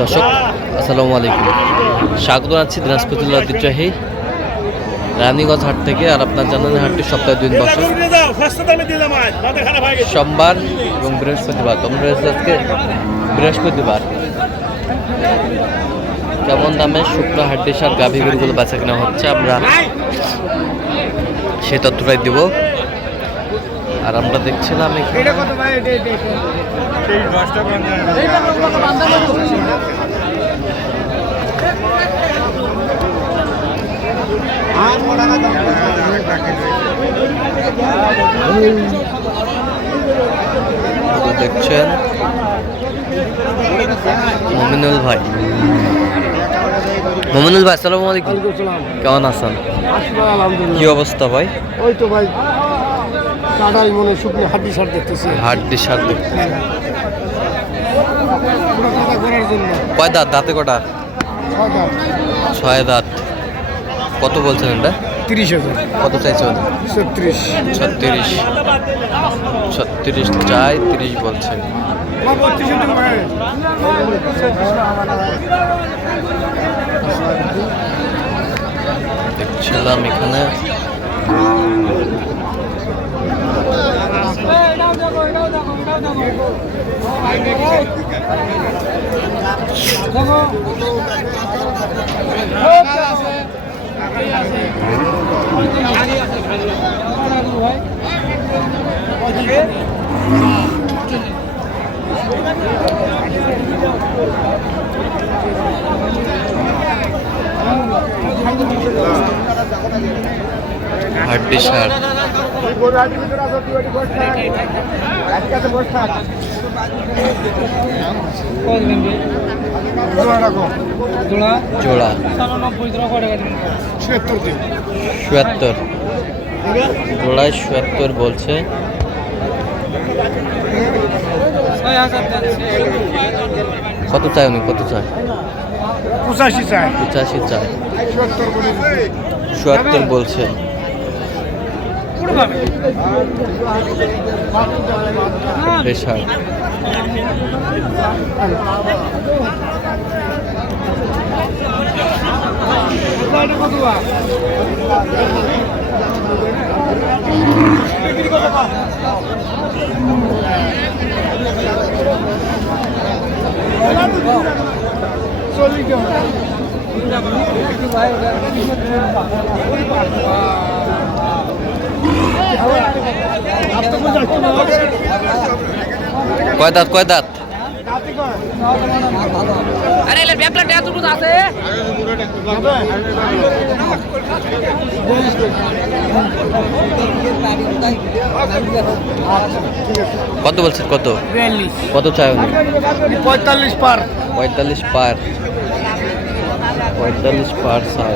দর্শক আসসালামু আলাইকুম, স্বাগত জানাচ্ছি দিনাজপুর জেলার ঐতিহ্যবাহী রানীগঞ্জ হাট থেকে। আর আপনার জানেন হাটটি সপ্তাহে 2 দিন বসে, সোমবার এবং বৃহস্পতিবার। তোমরা আজকে বৃহস্পতিবার কেমন দামে শুকনো হাড্ডি সার গাভী গরুগুলো বেচা কেনা হচ্ছে আমরা সেই তথ্যটাই দিব। আর আমরা দেখছিলাম দেখছেন মমিনুল ভাই। মমিনুল ভাই আসসালামু আলাইকুম, কেমন আছেন? কি অবস্থা ভাই? ওই তো ভাই কাটাই মনে শুকনো হাড্ডি সার দেখতেছি। হাড্ডি সার দেখতেছি। কয় দাঁত? দাঁতে কটা? 6 দাঁত। কত বলছেন এটা? 30,000। কত চাইছে? 36 চাই, 30 বলছেন। দেখছিলাম এখানে হাড্ডি সার। জোড়া 77, জোড়ায় 77 বলছে। কত চাই উনি? কত চায়? 85 চাই। 85 চায়, 77 বলছে। বেশার কয় দাঁত? কয় দাঁত? কত বলছেন? কত? 42। কত চাই উনি? 45 পার। 45 পার। 45 পার চাই।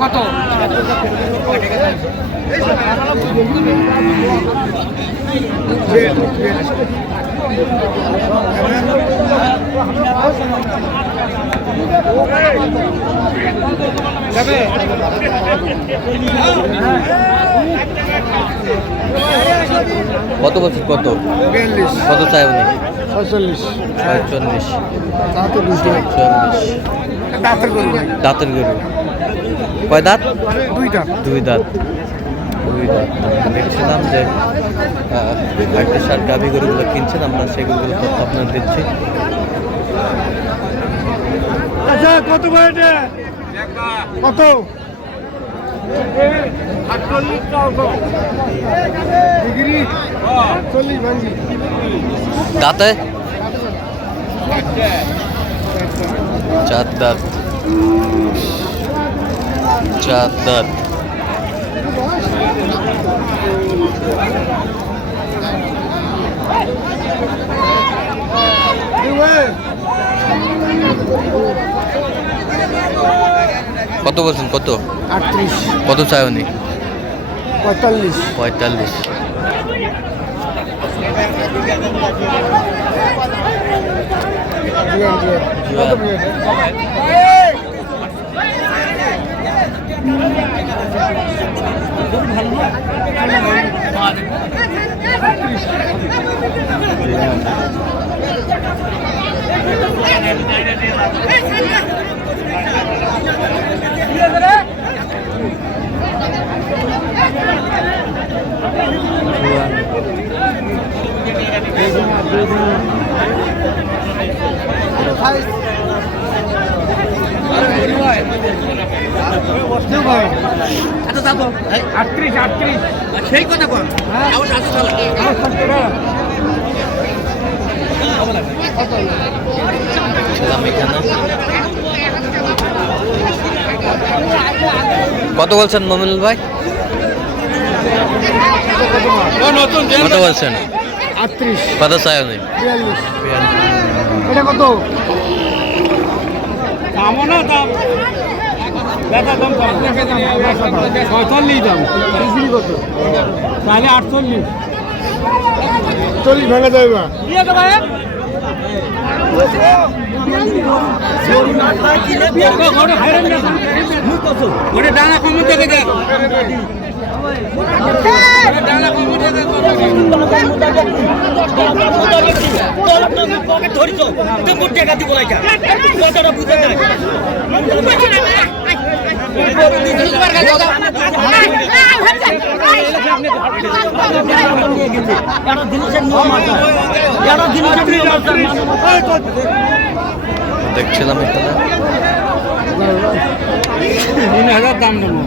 কত? কত বলছেন? কত? 42। কত চাই উনি? 46। 46। দাঁতের গরু। দাঁতের গরু। কয় দাঁত? 2 দাঁত। 2 দাঁত। দেখছিলাম যে একটা সার গাভী গরুগুলো কিনছেন, আমরা সেগুলো তথ্য আপনার দিচ্ছি। আচ্ছা কত ভাই এটা? কত? 48 ভাঙি। দাঁতে 4 দাঁত। 4 দাঁত। কত বলছেন? কত 38 কত চাই উনি? 45 45। সেই কথা কন ছিলাম এখানে। কত বলছেন মমিনুল ভাই? কত বলছেন? 38 কত চাই উনি? 42 এটা কত? দামও না দাম বেচা দাম 46 দাম বিক্রি কত? তাহলে 48 40 ভাঙা যাবে না। ওরে দানা কম থেকে দেখ দানা কম থেকে ধরিছ তুই মুটে গাদি বলাইছা কথাটা বুঝে না দেখছিলাম এখানে। 3000 দাম দেবো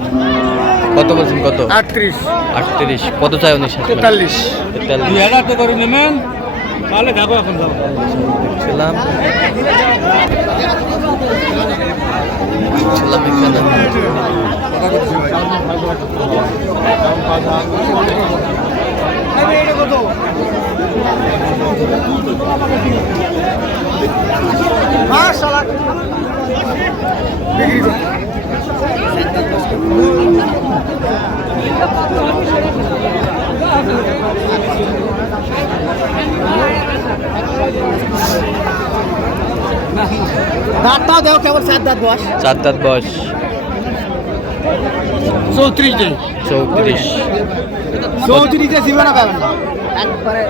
কত বলছেন? কত? 38 38। কত চাই উনি? 43 43। 2000 তো করে নেবেন তাহলে যাবো এখন যাবো দেখছিলাম এখানে। দাঁতটাও দেও কেবল 4 দাঁত বস। 4 দাঁত বয়স। 34 দিন 34। 34 তে জীবন পাবেন না একবারে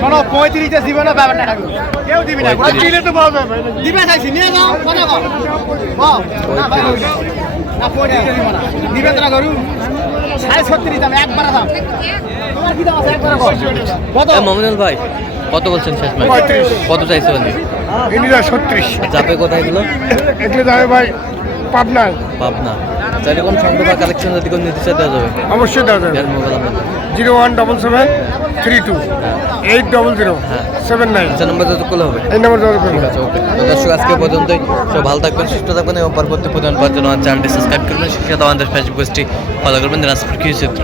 শোনো 35 তে জীবনে পাবেন না কেউ দিবি না দিলে তো পাবে দিবে চাইছি নিয়ে যাও কথা কও না ভাই না 35 তে দিব না দিবে তোরা গরু 36 দাম একবার দাম তোমার কি দাম আছে একবার কত মমিনুল ভাই কত বলছেন শেষ ম্যাচ? 35 কত চাইছে উনি? ইন্ডিয়া 36 যাবে কোথায় এগুলো? এগুলো যাবে ভাই পাবনা পাবনা। তাহলে কোন সংগ্রহ বা কালেকশন যদি কোন নিতে চাই দেওয়া যাবে? অবশ্যই দেওয়া যাবে এর মোবাইল আপনার? 01772 800 79 আচ্ছা, নাম্বার যত করলে হবে। এই নম্বর যোগাযোগ করুন। ঠিক আছে, ওকে। তো দর্শক আজকে পর্যন্তই। সব ভালো থাকবেন, সুস্থ থাকবেন এবং পরবর্তী প্রধান পাওয়ার জন্য আমার চ্যানেলটি সাবস্ক্রাইব করবেন। সেই সাথে আমাদের ফেসবুক পেজটি ফলো করবেন দিনাজপুর কৃষি চিত্র।